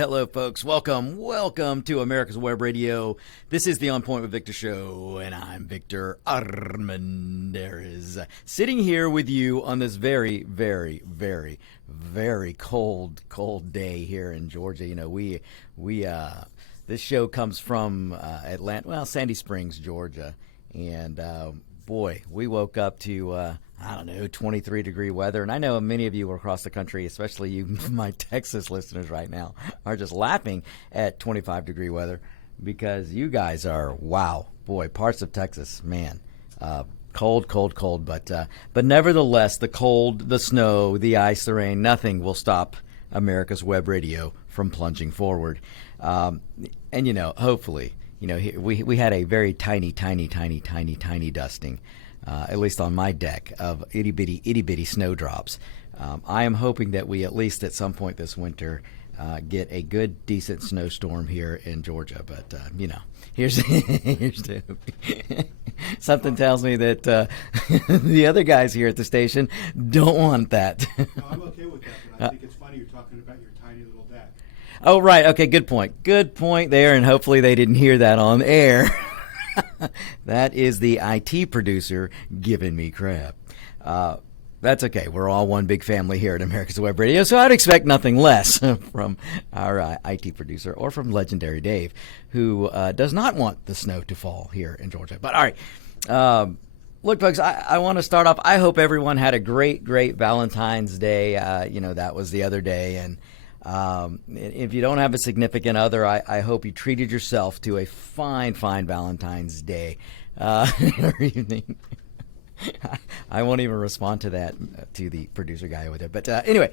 hello, folks. Welcome to America's Web Radio. This is the On Point with Victor show, and I'm Victor Armendariz, sitting here with you on this very, very, very, very cold day here in Georgia. You know, we this show comes from Atlanta, well, Sandy Springs, Georgia, and boy, we woke up to 23-degree weather. And I know many of you across the country, especially you, my Texas listeners right now, are just laughing at 25-degree weather because you guys are, wow, boy, parts of Texas, man, cold. But nevertheless, the cold, the snow, the ice, the rain, nothing will stop America's Web Radio from plunging forward. And, you know, hopefully, you know, we had a very tiny dusting, at least on my deck, of itty bitty snowdrops. I am hoping that we at least at some point this winter get a good, decent snowstorm here in Georgia. But, you know, here's the something tells me that the other guys here at the station don't want that. No, I'm okay with that, but I think it's funny you're talking about your tiny little deck. Oh, right. Okay, good point. Good point there, and hopefully they didn't hear that on air. That is the IT producer giving me crap. That's okay. We're all one big family here at America's Web Radio, so I'd expect nothing less from our IT producer or from Legendary Dave, who does not want the snow to fall here in Georgia. But all right. Look, folks, I want to start off. I hope everyone had a great Valentine's Day. You know, that was the other day, and if you don't have a significant other, I hope you treated yourself to a fine Valentine's Day or evening. I won't even respond to that to the producer guy over there. But anyway,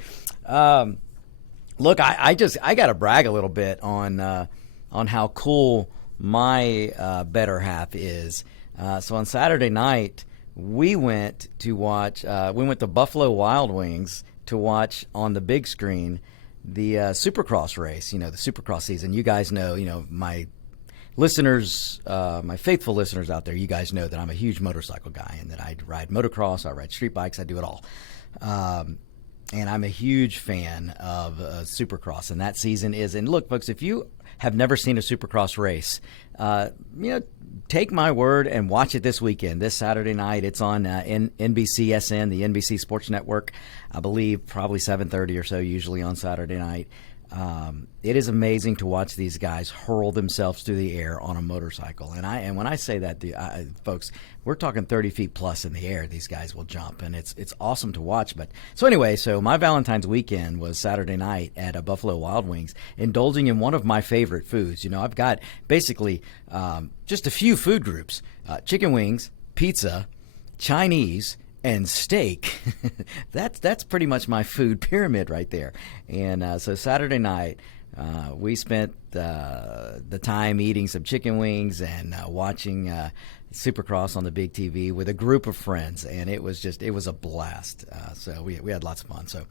look, I got to brag a little bit on how cool my better half is. So on Saturday night, we went to Buffalo Wild Wings to watch on the big screen the Supercross race, you know, the Supercross season. You guys know, you know, my listeners, my faithful listeners out there, you guys know that I'm a huge motorcycle guy and that I ride motocross, I ride street bikes, I do it all. And I'm a huge fan of Supercross, and that season is, and look, folks, if you have never seen a Supercross race, you know, take my word and watch it this weekend, this Saturday night. It's on NBCSN, the NBC Sports Network, I believe probably 7:30 or so, usually on Saturday night. It is amazing to watch these guys hurl themselves through the air on a motorcycle. And when I say that, folks, we're talking 30 feet plus in the air. These guys will jump, and it's awesome to watch. But so anyway, so my Valentine's weekend was Saturday night at a Buffalo Wild Wings, indulging in one of my favorite foods. You know, I've got basically just a few food groups: chicken wings, pizza, Chinese, and steak. That's pretty much my food pyramid right there. And so Saturday night, we spent the time eating some chicken wings and watching Supercross on the big TV with a group of friends, and it was a blast. So we had lots of fun. So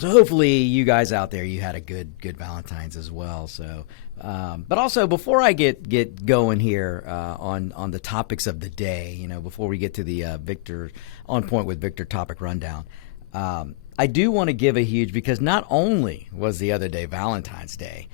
hopefully you guys out there, you had a good Valentine's as well. So, but also before I get going here on the topics of the day, you know, before we get to the Victor On Point with Victor topic rundown, I do want to give a huge, because not only was the other day Valentine's Day,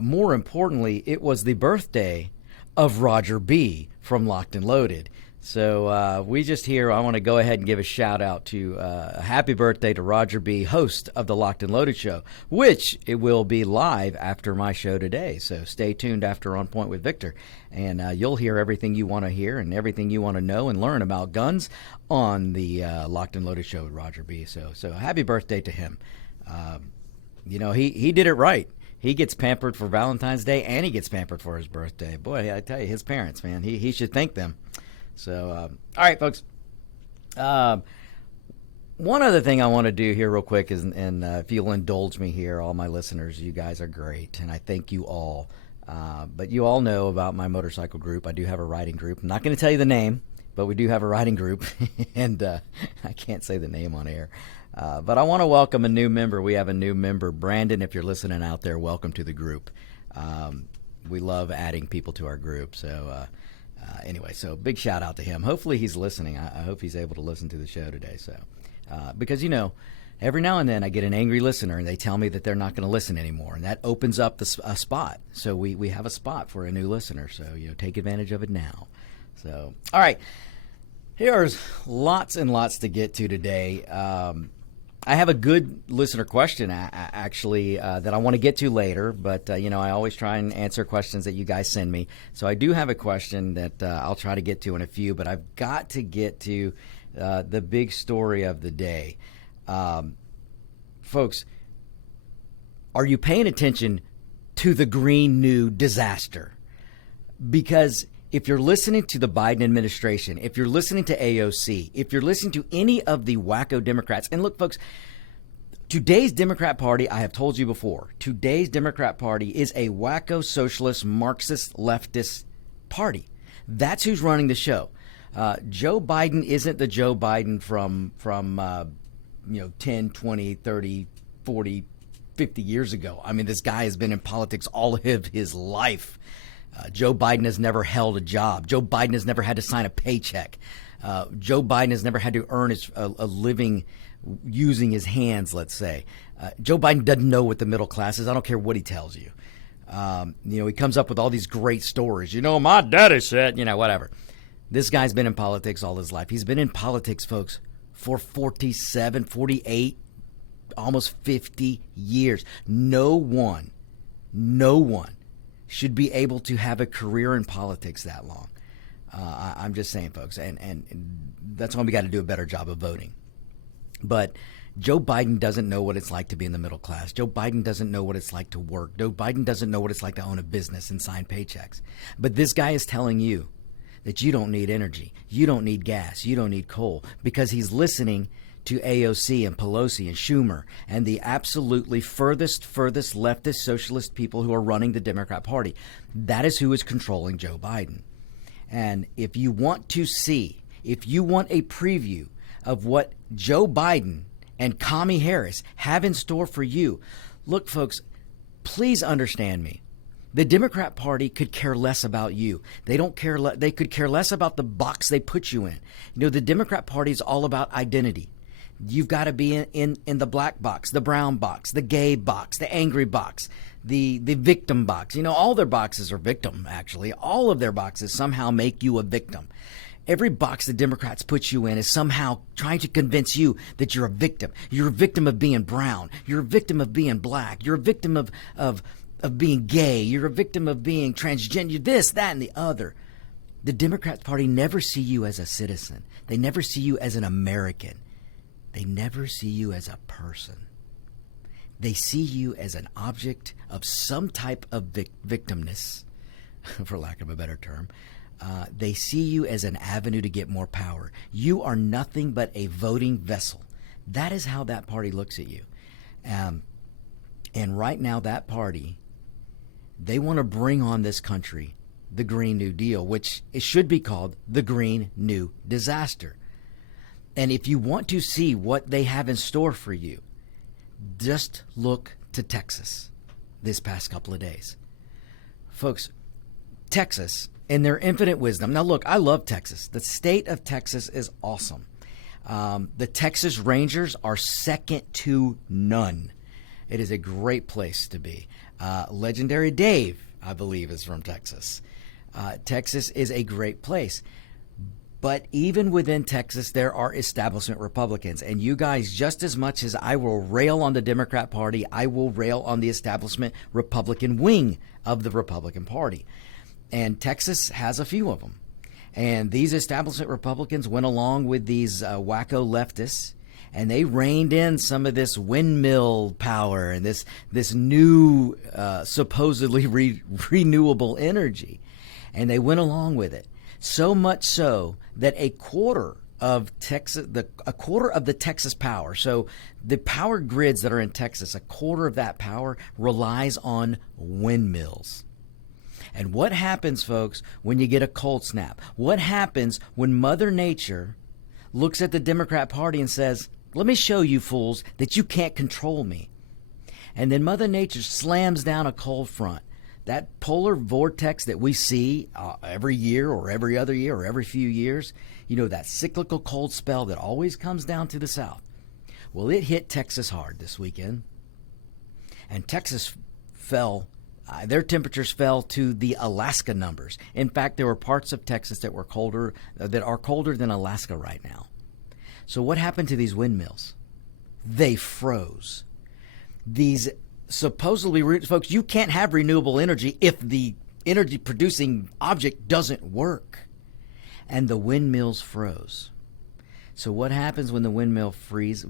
more importantly, it was the birthday of Roger B. from Locked and Loaded. So I want to go ahead and give a shout out to happy birthday to Roger B., host of the Locked and Loaded show, which it will be live after my show today. So stay tuned after On Point with Victor, and you'll hear everything you want to hear and everything you want to know and learn about guns on the Locked and Loaded show with Roger B. So happy birthday to him. You know, he did it right. He gets pampered for Valentine's Day, and he gets pampered for his birthday. Boy, I tell you, his parents, man, he should thank them. So, all right, folks. One other thing I want to do here real quick is, and if you'll indulge me here, all my listeners, you guys are great, and I thank you all. But you all know about my motorcycle group. I do have a riding group. I'm not going to tell you the name, but we do have a riding group, and I can't say the name on air. But I want to welcome a new member. We have a new member, Brandon. If you're listening out there, welcome to the group. We love adding people to our group, so... anyway, so big shout out to him. Hopefully he's listening. I hope he's able to listen to the show today. So, because, you know, every now and then I get an angry listener and they tell me that they're not going to listen anymore, and that opens up a spot. So we have a spot for a new listener. So take advantage of it now. So all right, here's lots and lots to get to today. I have a good listener question actually that I want to get to later, but I always try and answer questions that you guys send me. So I do have a question that I'll try to get to in a few, but I've got to get to the big story of the day. Folks, are you paying attention to the Green New disaster? Because if you're listening to the Biden administration, if you're listening to AOC, if you're listening to any of the wacko Democrats, and look, folks, today's Democrat Party, I have told you before, today's Democrat Party is a wacko socialist, Marxist, leftist party. That's who's running the show. Joe Biden isn't the Joe Biden from 10, 20, 30, 40, 50 years ago. I mean, this guy has been in politics all of his life. Joe Biden has never held a job. Joe Biden has never had to sign a paycheck. Joe Biden has never had to earn a living using his hands, let's say. Joe Biden doesn't know what the middle class is. I don't care what he tells you. He comes up with all these great stories. My daddy said, whatever. This guy's been in politics all his life. He's been in politics, folks, for 47, 48, almost 50 years. No one should be able to have a career in politics that long. I'm just saying, folks, and that's why we got to do a better job of voting. But Joe Biden doesn't know what it's like to be in the middle class. Joe Biden doesn't know what it's like to work. Joe Biden doesn't know what it's like to own a business and sign paychecks. But this guy is telling you that you don't need energy, you don't need gas, you don't need coal, because he's listening to AOC and Pelosi and Schumer and the absolutely furthest leftist socialist people who are running the Democrat Party. That is who is controlling Joe Biden. And if you want a preview of what Joe Biden and Kamala Harris have in store for you, look, folks, please understand me. The Democrat Party could care less about you. They don't care. They could care less about the box they put you in. The Democrat Party is all about identity. You've got to be in the black box, the brown box, the gay box, the angry box, the victim box. All their boxes are victim, actually. All of their boxes somehow make you a victim. Every box the Democrats put you in is somehow trying to convince you that you're a victim. You're a victim of being brown. You're a victim of being black. You're a victim of being gay. You're a victim of being transgender. You're this, that, and the other. The Democrat Party never see you as a citizen. They never see you as an American. They never see you as a person. They see you as an object of some type of victimness, for lack of a better term. They see you as an avenue to get more power. You are nothing but a voting vessel. That is how that party looks at you. And right now, that party, they want to bring on this country the Green New Deal, which it should be called the Green New Disaster. And if you want to see what they have in store for you, just look to Texas this past couple of days. Folks, Texas, in their infinite wisdom. Now, look, I love Texas. The state of Texas is awesome. The Texas Rangers are second to none. It is a great place to be. Legendary Dave, I believe, is from Texas. Texas is a great place. But even within Texas, there are establishment Republicans. And you guys, just as much as I will rail on the Democrat Party, I will rail on the establishment Republican wing of the Republican Party. And Texas has a few of them. And these establishment Republicans went along with these wacko leftists, and they reined in some of this windmill power and this new supposedly renewable energy. And they went along with it. So much so that a quarter of the Texas power, so the power grids that are in Texas, a quarter of that power relies on windmills. And what happens, folks, when you get a cold snap? What happens when Mother Nature looks at the Democrat Party and says, let me show you fools that you can't control me? And then Mother Nature slams down a cold front. That polar vortex that we see every year or every other year or every few years, that cyclical cold spell that always comes down to the south. Well, it hit Texas hard this weekend, and Texas fell. Their temperatures fell to the Alaska numbers. In fact, there were parts of Texas that were colder, that are colder than Alaska right now. So what happened to these windmills? They froze. These supposedly, folks, you can't have renewable energy if the energy producing object doesn't work. And the windmills froze. So what happens when the windmills freeze?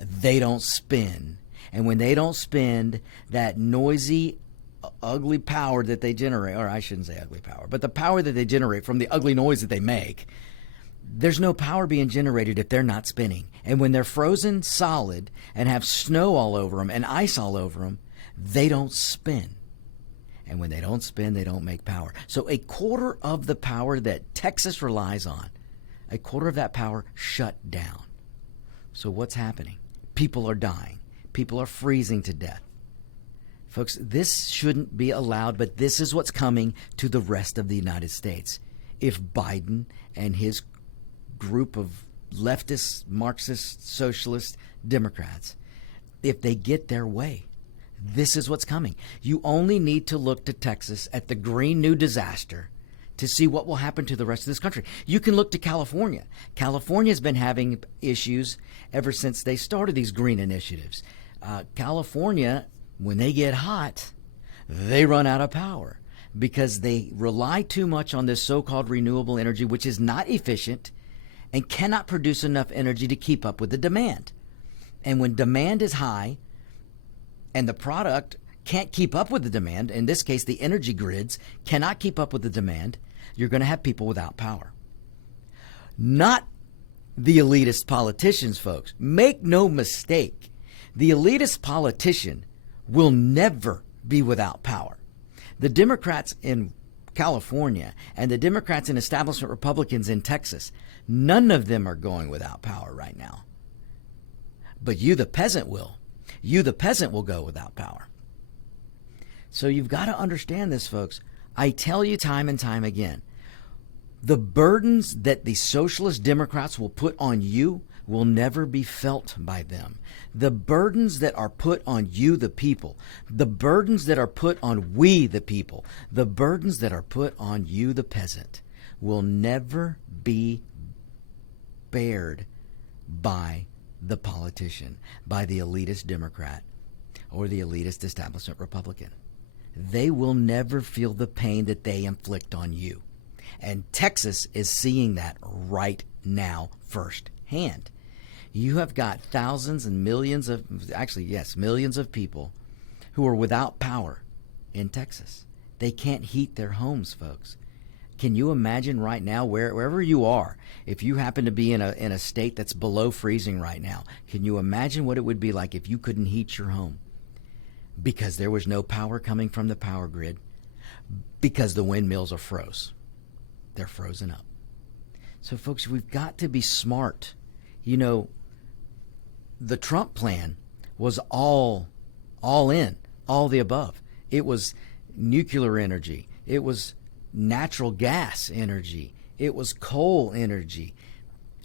They don't spin. And when they don't spin, that noisy, ugly power that they generate, or I shouldn't say ugly power, but the power that they generate from the ugly noise that they make, there's no power being generated if they're not spinning. And when they're frozen solid and have snow all over them and ice all over them, they don't spin. And when they don't spin, they don't make power. So a quarter of the power that Texas relies on, a quarter of that power shut down. So what's happening? People are dying. People are freezing to death. Folks, this shouldn't be allowed, but this is what's coming to the rest of the United States. If Biden and his group of leftist, Marxist, socialist Democrats, if they get their way, this is what's coming. You only need to look to Texas at the Green New disaster to see what will happen to the rest of this country. You can look to California. California's been having issues ever since they started these green initiatives. California, when they get hot, they run out of power because they rely too much on this so-called renewable energy, which is not efficient and cannot produce enough energy to keep up with the demand. And when demand is high and the product can't keep up with the demand, in this case the energy grids cannot keep up with the demand, you're going to have people without power. Not the elitist politicians, folks. Make no mistake. The elitist politician will never be without power. The Democrats in California and the Democrats and establishment Republicans in Texas, none of them are going without power right now. But you, the peasant, will. You, the peasant, will go without power. So you've got to understand this, folks. I tell you time and time again, the burdens that the socialist Democrats will put on you will never be felt by them. The burdens that are put on you, the people, the burdens that are put on we, the people, the burdens that are put on you, the peasant, will never be bared by the politician, by the elitist Democrat or the elitist establishment Republican. They will never feel the pain that they inflict on you. And Texas is seeing that right now firsthand. You have got thousands and millions of, millions of people who are without power in Texas. They can't heat their homes, folks. Can you imagine right now, wherever you are, if you happen to be in a state that's below freezing right now, can you imagine what it would be like if you couldn't heat your home? Because there was no power coming from the power grid, because the windmills are froze. They're frozen up. So, folks, we've got to be smart. You know, the Trump plan was all in, all the above. It was nuclear energy. It was natural gas energy. It was coal energy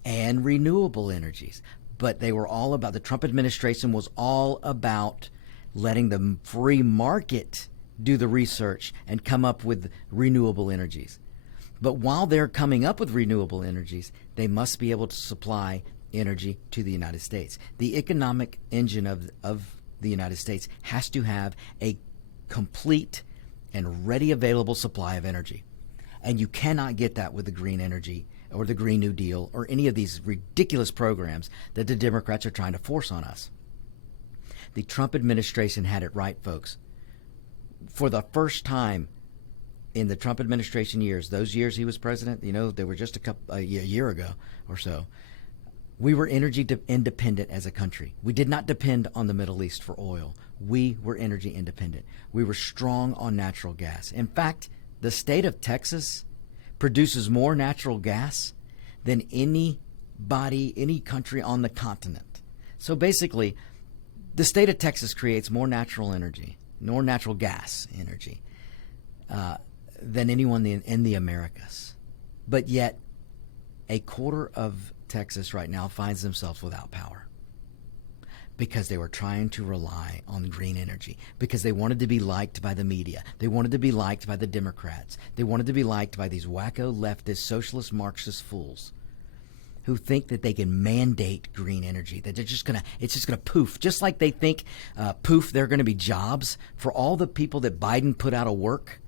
and renewable energies. But they were all about, the Trump administration was all about letting the free market do the research and come up with renewable energies. But while they're coming up with renewable energies, they must be able to supply energy to the United States. The economic engine of the United States has to have a complete and ready available supply of energy. And you cannot get that with the green energy or the Green New Deal or any of these ridiculous programs that the Democrats are trying to force on us. The Trump administration had it right, folks. For the first time in the Trump administration years, those years he was president, you know, they were just a year ago or so, we were energy independent as a country. We did not depend on the Middle East for oil. We were energy independent. We were strong on natural gas. In fact, the state of Texas produces more natural gas than any country on the continent. So basically, the state of Texas creates more natural gas energy than anyone in the Americas. But yet, a quarter of Texas right now finds themselves without power. because they were trying to rely on green energy, because they wanted to be liked by the media. They wanted to be liked by the Democrats. They wanted to be liked by these wacko leftist, socialist, Marxist fools who think that they can mandate green energy, that it's just gonna poof, just like they think poof, there are going to be jobs for all the people that Biden put out of work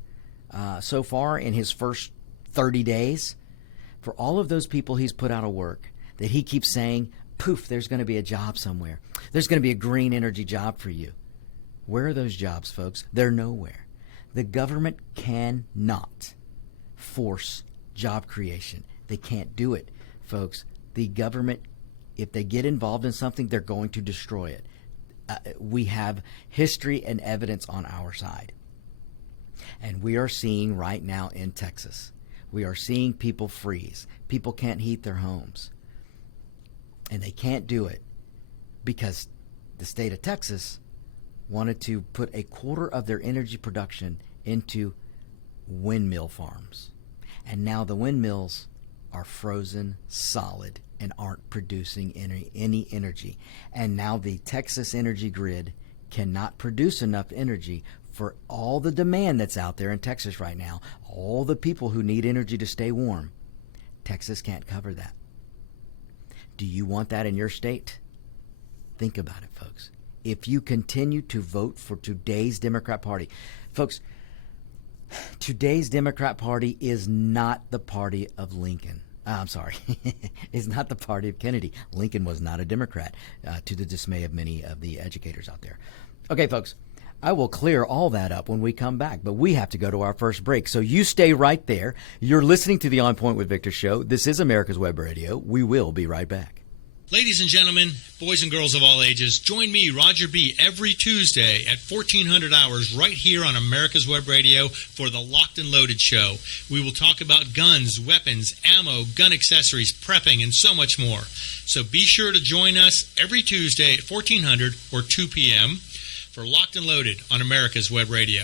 so far in his first 30 days. For all of those people he's put out of work, that he keeps saying, poof, there's going to be a job somewhere. There's going to be a green energy job for you. Where are those jobs, folks? They're nowhere. The government cannot force job creation. They can't do it, folks. The government, if they get involved in something, they're going to destroy it. We have history and evidence on our side. And we are seeing right now in Texas, we are seeing people freeze. People can't heat their homes. And they can't do it because the state of Texas wanted to put a quarter of their energy production into windmill farms. And now the windmills are frozen solid and aren't producing any energy. And now the Texas energy grid cannot produce enough energy for all the demand that's out there in Texas right now, all the people who need energy to stay warm. Texas can't cover that. Do you want that in your state? Think about it, folks. If you continue to vote for today's Democrat Party, folks, today's Democrat Party is not the party of Lincoln. I'm sorry, it's not the party of Kennedy. Lincoln was not a Democrat, to the dismay of many of the educators out there. Okay, folks, I will clear all that up when we come back, but we have to go to our first break. So you stay right there. You're listening to the On Point with Victor show. This is America's Web Radio. We will be right back. Ladies and gentlemen, boys and girls of all ages, join me, Roger B., every Tuesday at 1400 hours right here on America's Web Radio for the Locked and Loaded Show. We will talk about guns, weapons, ammo, gun accessories, prepping, and so much more. So be sure to join us every Tuesday at 1400 or 2 p.m. for Locked and Loaded on America's Web Radio.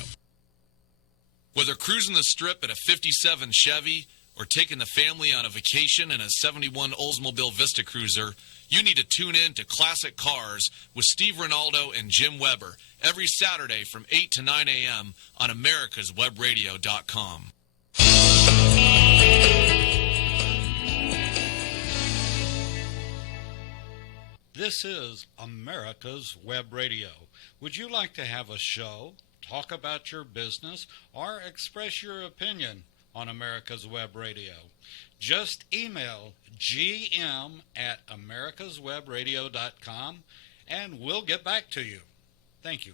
Whether cruising the strip in a 57 Chevy or taking the family on a vacation in a 71 Oldsmobile Vista Cruiser, you need to tune in to Classic Cars with Steve Ronaldo and Jim Weber every Saturday from 8 to 9 a.m. on americaswebradio.com. This is America's Web Radio. Would you like to have a show, talk about your business, or express your opinion on America's Web Radio? Just email gm@americaswebradio.com and we'll get back to you. Thank you.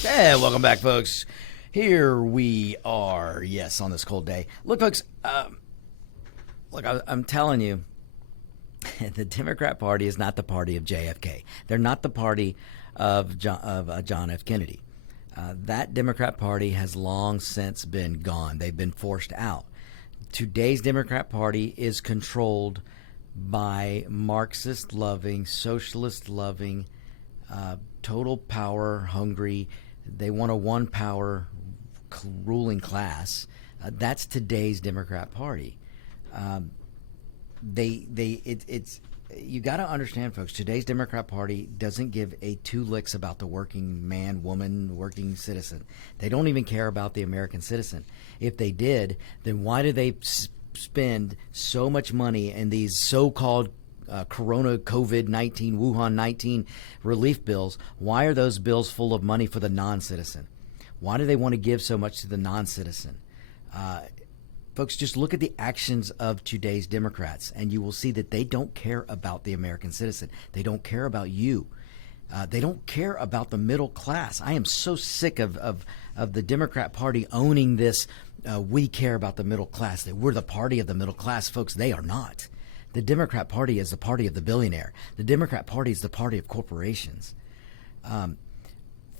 Hey, welcome back, folks. Here we are, yes, on this cold day. Look, folks, I'm telling you, the Democrat Party is not the party of JFK. They're not the party of John F. Kennedy. That Democrat Party has long since been gone. They've been forced out. Today's Democrat Party is controlled by Marxist-loving, socialist-loving, total power-hungry. They want a one-power ruling class. That's today's Democrat Party. You got to understand, folks, today's Democrat Party doesn't give a two licks about the working man, woman, working citizen. They don't even care about the American citizen. If they did, then why do they spend so much money in these so-called Corona, COVID-19, Wuhan 19 relief bills? Why are those bills full of money for the non-citizen? Why do they want to give so much to the non-citizen? Folks, just look at the actions of today's Democrats, and you will see that they don't care about the American citizen. They don't care about you. They don't care about the middle class. I am so sick of the Democrat Party owning this. We care about the middle class, that we're the party of the middle class. Folks, they are not. The Democrat Party is the party of the billionaire. The Democrat Party is the party of corporations.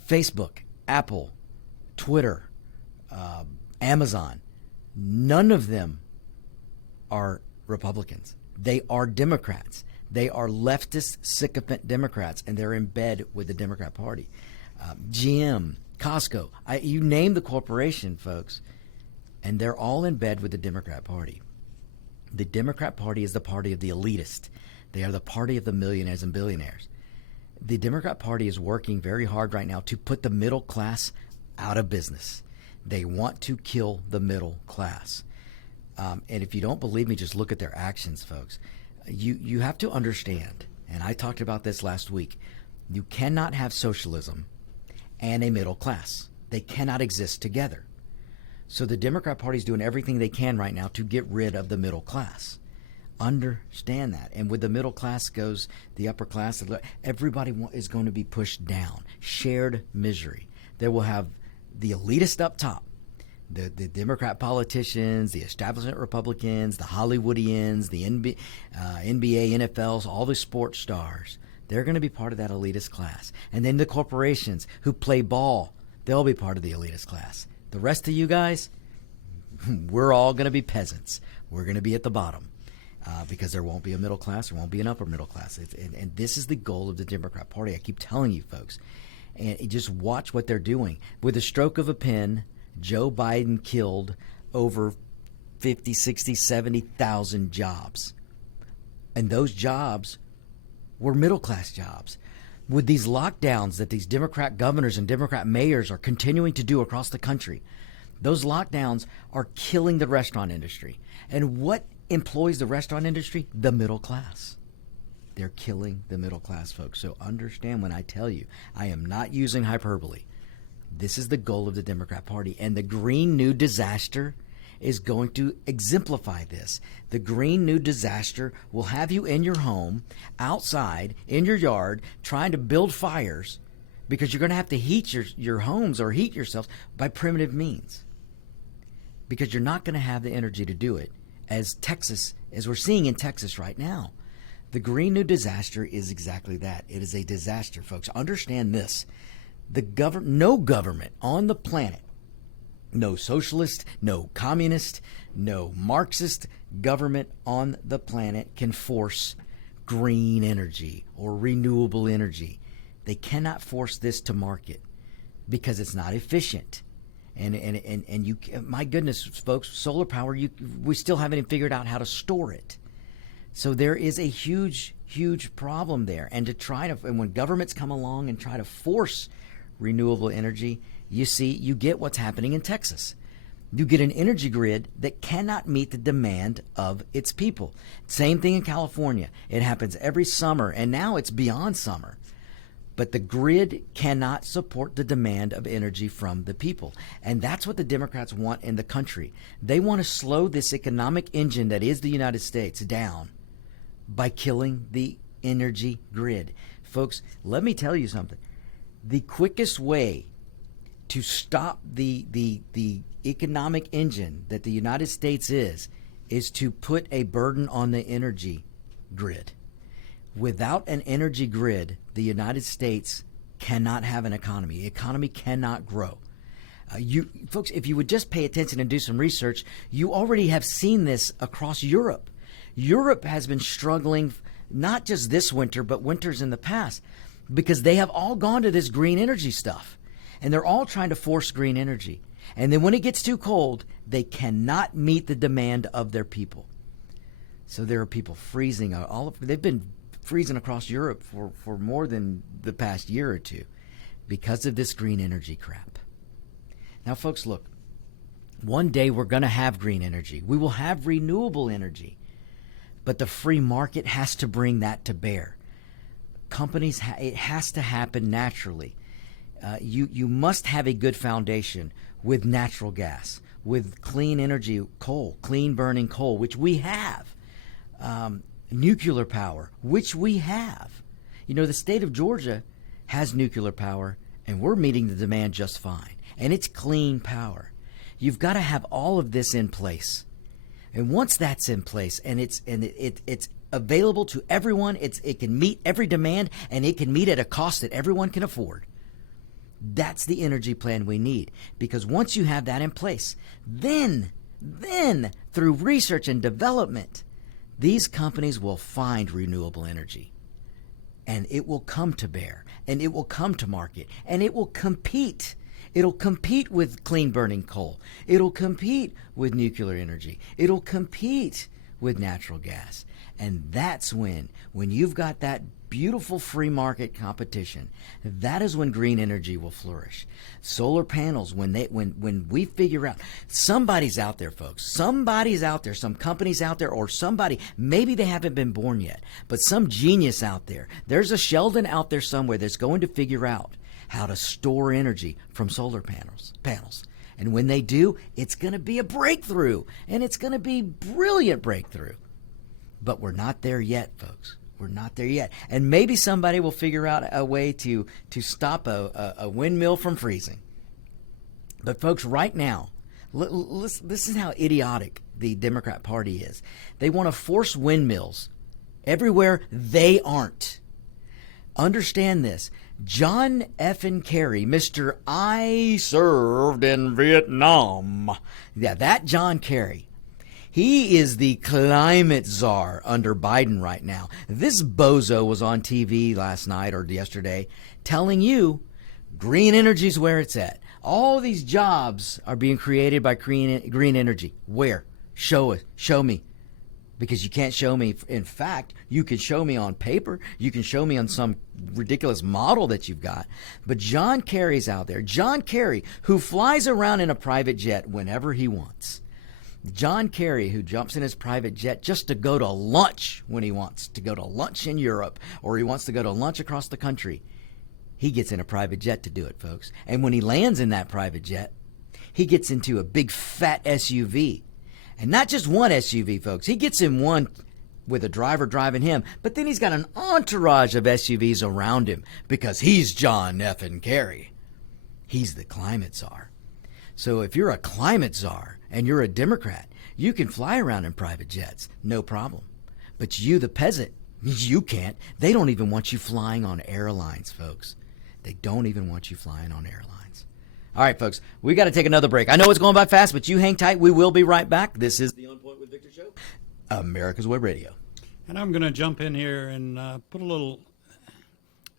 Facebook, Apple, Twitter, Amazon, none of them are Republicans. They are Democrats. They are leftist, sycophant Democrats, and they're in bed with the Democrat Party. GM, Costco, you name the corporation, folks, and they're all in bed with the Democrat Party. The Democrat Party is the party of the elitist. They are the party of the millionaires and billionaires. The Democrat Party is working very hard right now to put the middle class out of business. They want to kill the middle class. And if you don't believe me, just look at their actions, folks. You have to understand, and I talked about this last week, you cannot have socialism and a middle class. They cannot exist together. So the Democrat Party is doing everything they can right now to get rid of the middle class. Understand that. And with the middle class goes the upper class. Everybody is going to be pushed down. Shared misery. They will have the elitist up top, the Democrat politicians, the establishment Republicans, the Hollywoodians, the NBA, NFLs, all the sports stars. They're going to be part of that elitist class. And then the corporations who play ball, they'll be part of the elitist class. The rest of you guys, we're all going to be peasants. We're going to be at the bottom because there won't be a middle class, there won't be an upper middle class. And this is the goal of the Democrat Party. I keep telling you, folks. And just watch what they're doing. With a stroke of a pen, Joe Biden killed over 50, 60, 70,000 jobs. And those jobs were middle-class jobs. With these lockdowns that these Democrat governors and Democrat mayors are continuing to do across the country, those lockdowns are killing the restaurant industry. And what employs the restaurant industry? The middle class. They're killing the middle class, folks. So understand when I tell you, I am not using hyperbole. This is the goal of the Democrat Party. And the Green New Disaster is going to exemplify this. The Green New Disaster will have you in your home, outside, in your yard, trying to build fires because you're going to have to heat your homes or heat yourselves by primitive means because you're not going to have the energy to do it as we're seeing in Texas right now. The Green New Disaster is exactly that. It is a disaster, folks. Understand this. No government on the planet, no socialist, no communist, no Marxist government on the planet can force green energy or renewable energy. They cannot force this to market because it's not efficient. And you, my goodness, folks, solar power, we still haven't even figured out how to store it. So there is a huge, huge problem there. And when governments come along and try to force renewable energy, you get what's happening in Texas. You get an energy grid that cannot meet the demand of its people. Same thing in California. It happens every summer, and now it's beyond summer. But the grid cannot support the demand of energy from the people. And that's what the Democrats want in the country. They want to slow this economic engine that is the United States down by killing the energy grid. Folks, let me tell you something. The quickest way to stop the economic engine that the United States is to put a burden on the energy grid. Without an energy grid, the United States cannot have an economy. The economy cannot grow. Folks, if you would just pay attention and do some research, you already have seen this across Europe. Europe has been struggling not just this winter, but winters in the past, because they have all gone to this green energy stuff. And they're all trying to force green energy. And then when it gets too cold, they cannot meet the demand of their people. So there are people freezing. They've been freezing across Europe for more than the past year or two because of this green energy crap. Now, folks, look, one day we're going to have green energy. We will have renewable energy. But the free market has to bring that to bear. Companies, it has to happen naturally. You must have a good foundation with natural gas, with clean energy, coal, clean burning coal, which we have. Nuclear power, which we have. The state of Georgia has nuclear power, and we're meeting the demand just fine. And it's clean power. You've got to have all of this in place. And once that's in place and it's available to everyone, it can meet every demand, and it can meet at a cost that everyone can afford. That's the energy plan we need. Because once you have that in place, then through research and development, These companies will find renewable energy, and it will come to bear, and it will come to market, and it will compete. It'll compete with clean burning coal. It'll compete with nuclear energy. It'll compete with natural gas. And that's when you've got that beautiful free market competition, that is when green energy will flourish. Solar panels, when we figure out, somebody's out there, folks. Somebody's out there, some company's out there, or somebody, maybe they haven't been born yet, but some genius out there. There's a Sheldon out there somewhere that's going to figure out how to store energy from solar panels. And when they do, it's going to be a breakthrough, and it's going to be brilliant breakthrough. But we're not there yet, folks. We're not there yet. And maybe somebody will figure out a way to stop a windmill from freezing. But folks, right now, this is how idiotic the Democrat Party is. They want to force windmills everywhere they aren't. Understand this. John F. Kerry, Mr. I served in Vietnam. Yeah, that John Kerry. He is the climate czar under Biden right now. This bozo was on TV last night or yesterday telling you green energy is where it's at. All these jobs are being created by green energy. Where? Show it. Show me. Because you can't show me. In fact, you can show me on paper. You can show me on some ridiculous model that you've got. But John Kerry's out there. John Kerry, who flies around in a private jet whenever he wants. John Kerry, who jumps in his private jet just to go to lunch when he wants to go to lunch in Europe, or he wants to go to lunch across the country. He gets in a private jet to do it, folks. And when he lands in that private jet, he gets into a big fat SUV. And not just one SUV, folks. He gets in one with a driver driving him, but then he's got an entourage of SUVs around him because he's John F. Kerry. He's the climate czar. So if you're a climate czar and you're a Democrat, you can fly around in private jets, no problem. But you, the peasant, you can't. They don't even want you flying on airlines, folks. They don't even want you flying on airlines. All right, folks, we got to take another break. I know it's going by fast, but you hang tight. We will be right back. This is the On Point with Victor show, America's Web Radio. And I'm going to jump in here and put a little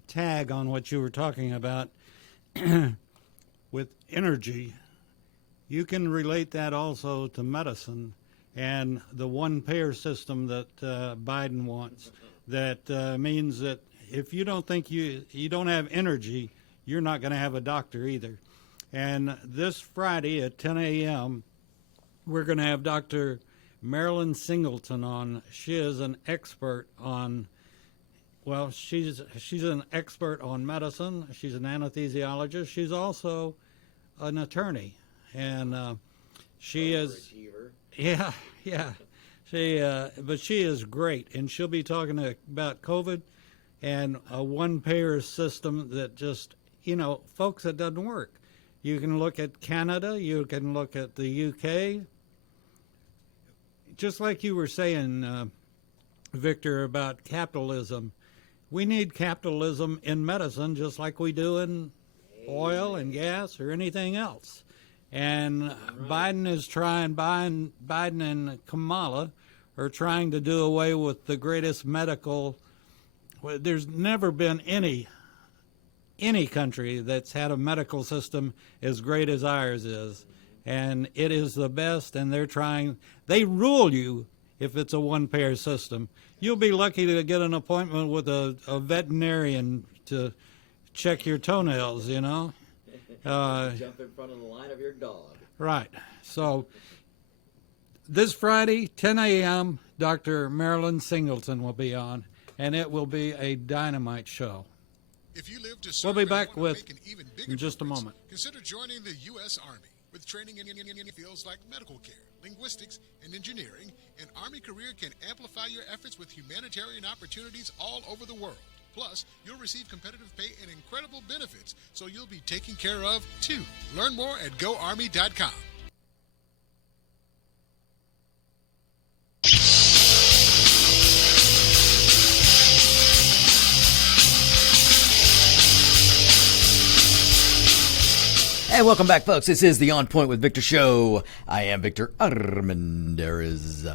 tag on what you were talking about with energy. You can relate that also to medicine and the one-payer system that Biden wants. That means that if you don't think you don't have energy, you're not going to have a doctor either. And this Friday at 10 a.m., we're going to have Dr. Marilyn Singleton on. She is an expert on, well, she's an expert on medicine. She's an anesthesiologist. She's also an attorney. And she is, yeah. But she is great, and she'll be talking about COVID and a one-payer system that just, folks, it doesn't work. You can look at Canada, you can look at the UK. Just like you were saying, Victor, about capitalism, we need capitalism in medicine just like we do in oil and gas or anything else. And Biden and Kamala are trying to do away with the greatest medical. There's never been any country that's had a medical system as great as ours is. And it is the best, and they rule you if it's a one-payer system. You'll be lucky to get an appointment with a veterinarian to check your toenails, Jump in front of the line of your dog. Right. So this Friday, 10 a.m., Dr. Marilyn Singleton will be on, and it will be a dynamite show. If you live to We'll serve be and back want with to make an even bigger in just a difference, moment. Consider joining the U.S. Army. With training in fields like medical care, linguistics, and engineering, an Army career can amplify your efforts with humanitarian opportunities all over the world. Plus, you'll receive competitive pay and incredible benefits, so you'll be taken care of, too. Learn more at GoArmy.com. Hey, welcome back, folks. This is the On Point with Victor show. I am Victor Armendariz.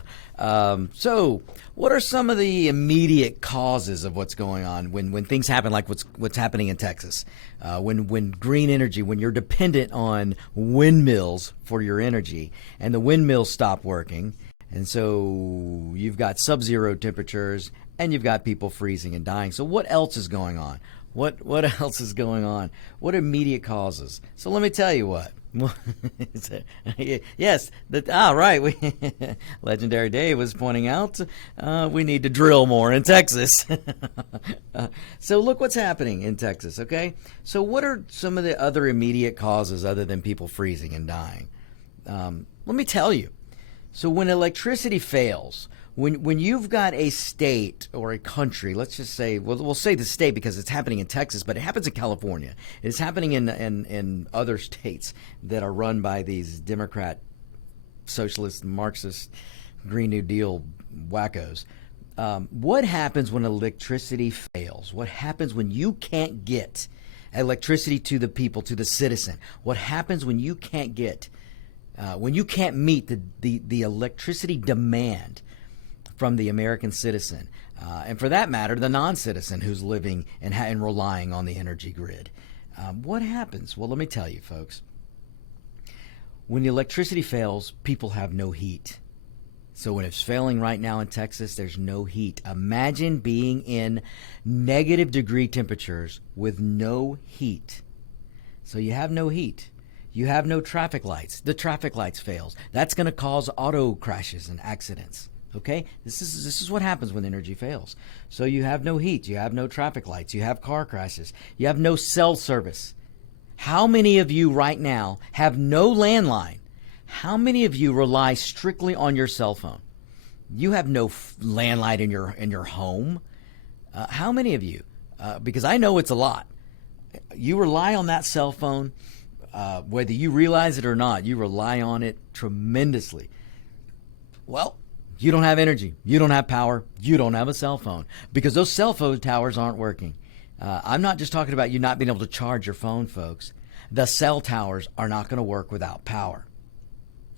So, what are some of the immediate causes of what's going on when things happen like what's happening in Texas? When green energy, when you're dependent on windmills for your energy, and the windmills stop working, and so you've got sub-zero temperatures, and you've got people freezing and dying. So, what else is going on? What else is going on? What immediate causes? So let me tell you what. Yes, right. Legendary Dave was pointing out we need to drill more in Texas. So look what's happening in Texas, okay? So what are some of the other immediate causes other than people freezing and dying? Let me tell you. So when electricity fails, when you've got a state or a country, let's just say, we'll say the state because it's happening in Texas, but it happens in California. It's happening in other states that are run by these Democrat, socialist, Marxist, Green New Deal wackos. What happens when electricity fails? What happens when you can't get electricity to the people, to the citizen? What happens when you can't get, when you can't meet the electricity demand from the American citizen, and for that matter, the non-citizen who's living and relying on the energy grid? What happens? Well, let me tell you, folks. When the electricity fails, people have no heat. So when it's failing right now in Texas, there's no heat. Imagine being in negative degree temperatures with no heat. So you have no heat. You have no traffic lights. The traffic lights fails. That's going to cause auto crashes and accidents. Okay, this is what happens when energy fails. So you have no heat, you have no traffic lights, you have car crashes, you have no cell service. How many of you right now have no landline? How many of you rely strictly on your cell phone? You have no landline in your home. How many of you? Because I know it's a lot. You rely on that cell phone, whether you realize it or not. You rely on it tremendously. Well, you don't have energy. You don't have power. You don't have a cell phone because those cell phone towers aren't working. I'm not just talking about you not being able to charge your phone, folks. The cell towers are not going to work without power.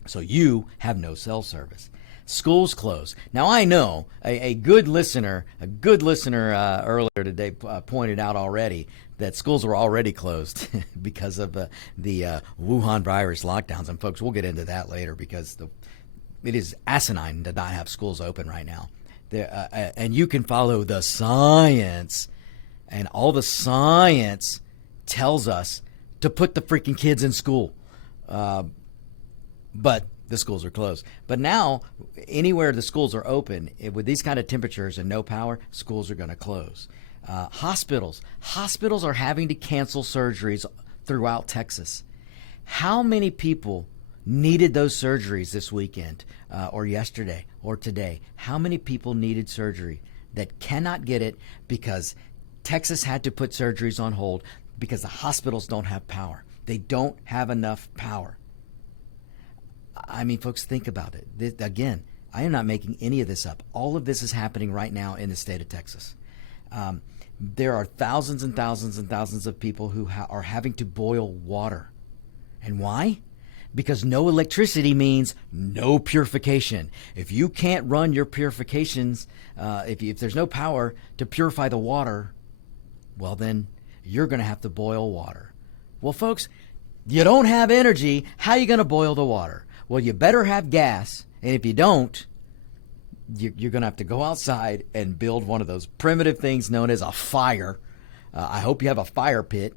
So you have no cell service. Schools close. Now, I know a good listener earlier today pointed out already that schools were already closed because of the Wuhan virus lockdowns. And folks, we'll get into that later because it is asinine to not have schools open right now. And you can follow the science, and all the science tells us to put the freaking kids in school. But the schools are closed. But now, anywhere the schools are open, with these kind of temperatures and no power, schools are going to close. Hospitals are having to cancel surgeries throughout Texas. How many people needed those surgeries this weekend or yesterday or today? How many people needed surgery that cannot get it because Texas had to put surgeries on hold because the hospitals don't have power? They don't have enough power. I mean, folks, think about it. Again, I am not making any of this up. All of this is happening right now in the state of Texas. There are thousands and thousands and thousands of people who are having to boil water. And why? Because no electricity means no purification. If you can't run your purifications, if there's no power to purify the water, well, then you're going to have to boil water. Well, folks, you don't have energy. How are you going to boil the water? Well, you better have gas. And if you don't, you're going to have to go outside and build one of those primitive things known as a fire. I hope you have a fire pit.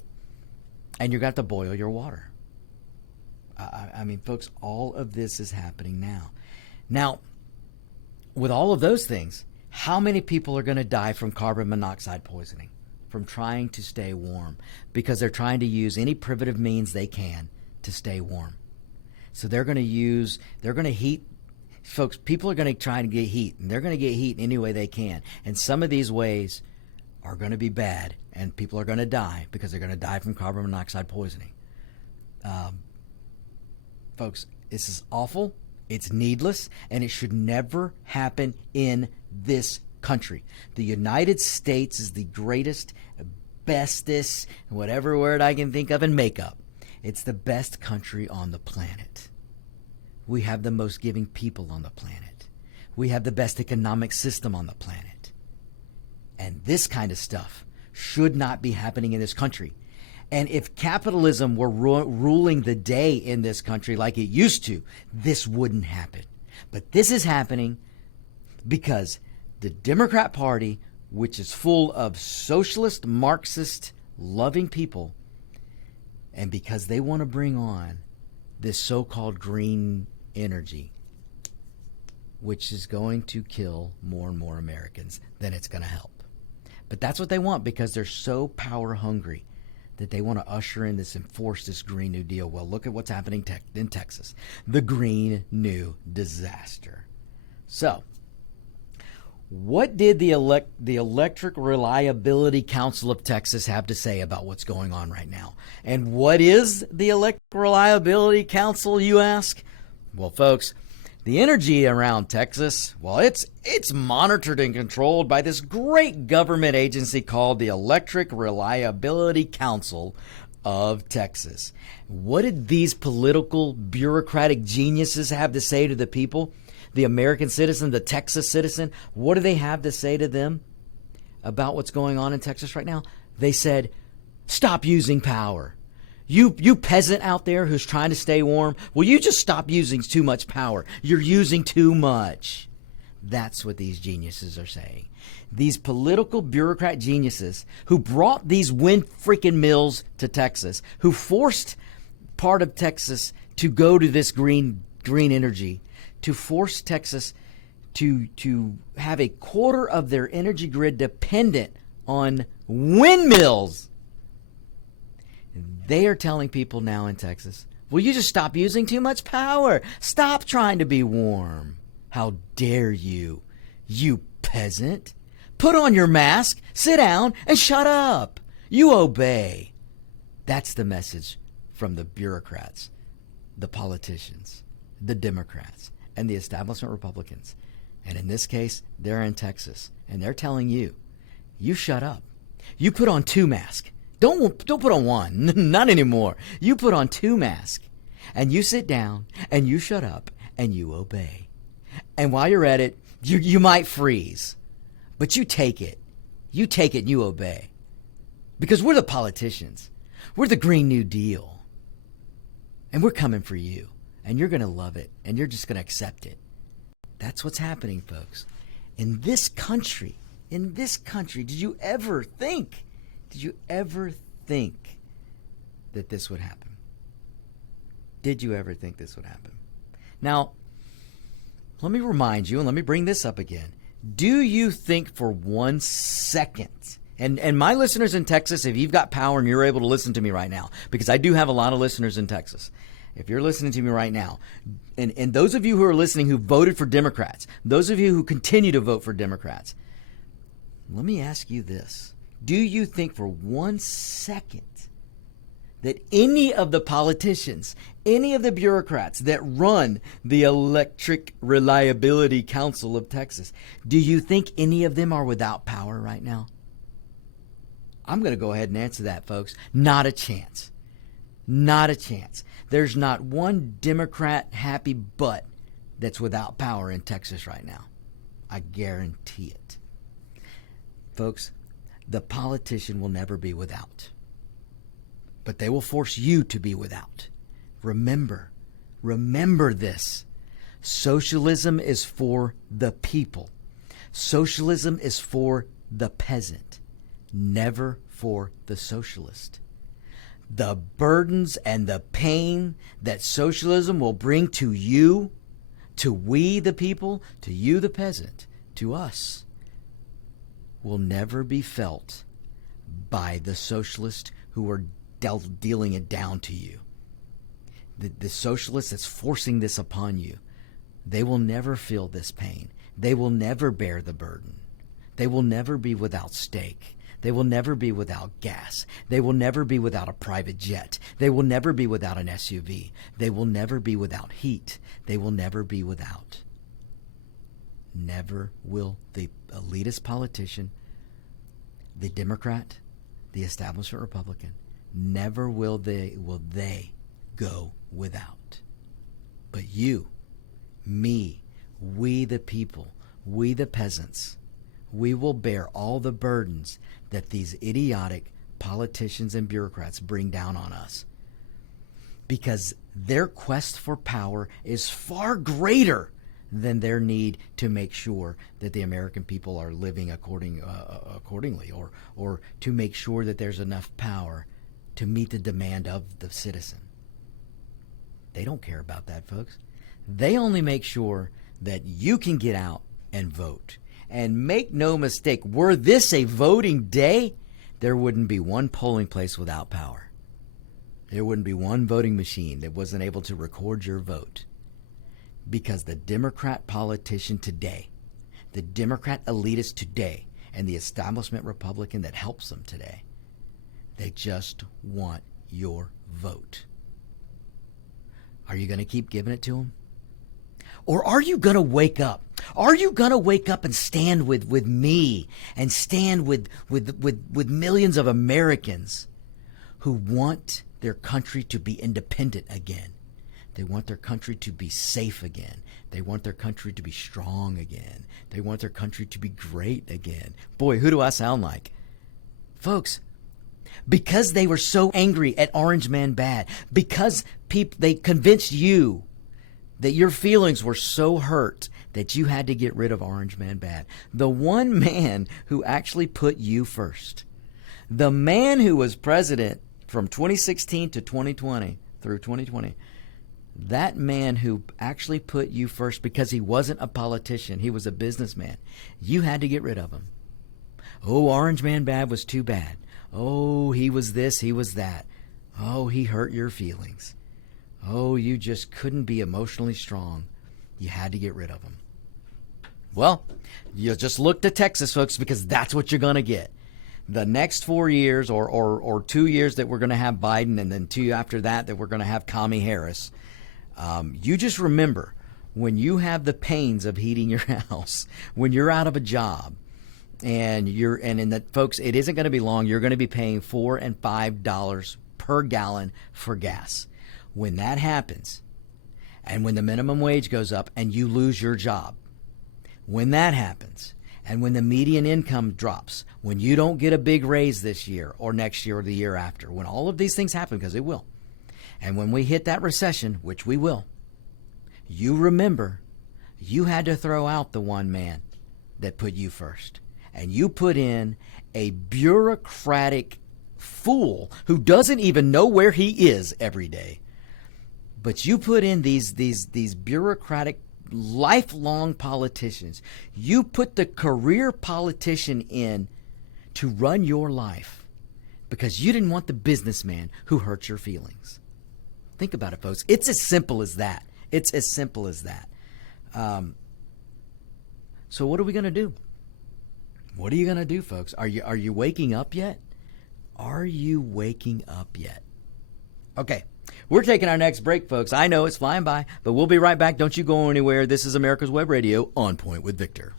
And you're going to have to boil your water. I mean, folks, all of this is happening now. Now, with all of those things, how many people are going to die from carbon monoxide poisoning, from trying to stay warm, because they're trying to use any primitive means they can to stay warm? So they're going to heat. Folks, people are going to try to get heat, and they're going to get heat any way they can. And some of these ways are going to be bad, and people are going to die because they're going to die from carbon monoxide poisoning. Folks, this is awful, it's needless, and it should never happen in this country. The United States is the greatest, bestest, whatever word I can think of in makeup. It's the best country on the planet. We have the most giving people on the planet. We have the best economic system on the planet. And this kind of stuff should not be happening in this country. And if capitalism were ruling the day in this country like it used to, this wouldn't happen. But this is happening because the Democrat Party, which is full of socialist, Marxist, loving people, and because they want to bring on this so-called green energy, which is going to kill more and more Americans than it's going to help. But that's what they want because they're so power hungry that they want to usher in this, enforce this Green New Deal. Well, look at what's happening in Texas. The Green New Disaster. So, what did the Electric Reliability Council of Texas have to say about what's going on right now? And what is the Electric Reliability Council, you ask? Well, folks, the energy around Texas, well, it's monitored and controlled by this great government agency called the Electric Reliability Council of Texas. What did these political bureaucratic geniuses have to say to the people? The American citizen, the Texas citizen, what do they have to say to them about what's going on in Texas right now? They said, stop using power. You peasant out there who's trying to stay warm, will you just stop using too much power? You're using too much. That's what these geniuses are saying. These political bureaucrat geniuses who brought these wind freaking mills to Texas, who forced part of Texas to go to this green energy, to force Texas to have a quarter of their energy grid dependent on windmills. They are telling people now in Texas, will you just stop using too much power? Stop trying to be warm. How dare you, you peasant? Put on your mask, sit down, and shut up. You obey. That's the message from the bureaucrats, the politicians, the Democrats, and the establishment Republicans. And in this case, they're in Texas, and they're telling you, you shut up. You put on 2 masks. Don't put on 1. Not anymore. You put on 2 masks, and you sit down, and you shut up, and you obey. And while you're at it, you might freeze, but you take it. You take it and you obey. Because we're the politicians. We're the Green New Deal. And we're coming for you. And you're going to love it, and you're just going to accept it. That's what's happening, folks. In this country, did you ever think that this would happen? Did you ever think this would happen? Now, let me remind you, and let me bring this up again. Do you think for 1 second, and my listeners in Texas, if you've got power and you're able to listen to me right now, because I do have a lot of listeners in Texas, if you're listening to me right now, and those of you who are listening who voted for Democrats, those of you who continue to vote for Democrats, let me ask you this. Do you think for 1 second that any of the politicians, any of the bureaucrats that run the Electric Reliability Council of Texas, do you think any of them are without power right now? I'm going to go ahead and answer that, folks. Not a chance. Not a chance. There's not one Democrat happy butt that's without power in Texas right now. I guarantee it. Folks, the politician will never be without. But they will force you to be without. Remember this. Socialism is for the people. Socialism is for the peasant, never for the socialist. The burdens and the pain that socialism will bring to you, to we the people, to you the peasant, to us, will never be felt by the socialists who are dealing it down to you. The socialist that's forcing this upon you, they will never feel this pain. They will never bear the burden. They will never be without steak. They will never be without gas. They will never be without a private jet. They will never be without an SUV. They will never be without heat. They will never be without. Never will the elitist politician, the Democrat, the establishment Republican, never will they go without. But you, me, we the people, we the peasants, we will bear all the burdens that these idiotic politicians and bureaucrats bring down on us. Because their quest for power is far greater than their need to make sure that the American people are living accordingly, or to make sure that there's enough power to meet the demand of the citizen. They don't care about that, folks. They only make sure that you can get out and vote. And make no mistake, were this a voting day, there wouldn't be one polling place without power. There wouldn't be one voting machine that wasn't able to record your vote. Because the Democrat politician today, the Democrat elitist today, and the establishment Republican that helps them today, they just want your vote. Are you going to keep giving it to them? Or are you going to wake up? Are you going to wake up and stand with me and stand with millions of Americans who want their country to be independent again? They want their country to be safe again. They want their country to be strong again. They want their country to be great again. Boy, who do I sound like? Folks, because they were so angry at Orange Man Bad, because they convinced you that your feelings were so hurt that you had to get rid of Orange Man Bad. The one man who actually put you first. The man who was president from 2016 to 2020, through 2020. That man who actually put you first because he wasn't a politician, he was a businessman. You had to get rid of him. Oh, Orange Man Bad was too bad. Oh, he was this, he was that. Oh, he hurt your feelings. Oh, you just couldn't be emotionally strong. You had to get rid of him. Well, you just look to Texas, folks, because that's what you're going to get. The next 4 years or 2 years that we're going to have Biden, and then 2 after that we're going to have Kamala Harris. You just remember, when you have the pains of heating your house, when you're out of a job, and in that, folks, it isn't going to be long. You're going to be paying $4 and $5 per gallon for gas. When that happens, and when the minimum wage goes up and you lose your job, when that happens, and when the median income drops, when you don't get a big raise this year or next year or the year after, when all of these things happen, because it will, and when we hit that recession, which we will, you remember you had to throw out the one man that put you first. And you put in a bureaucratic fool who doesn't even know where he is every day. But you put in these bureaucratic, lifelong politicians. You put the career politician in to run your life because you didn't want the businessman who hurt your feelings. Think about it, folks. It's as simple as that. It's as simple as that. So what are we going to do? What are you going to do, folks? Are you waking up yet? Are you waking up yet? Okay, we're taking our next break, folks. I know it's flying by, but we'll be right back. Don't you go anywhere. This is America's Web Radio, On Point with Victor.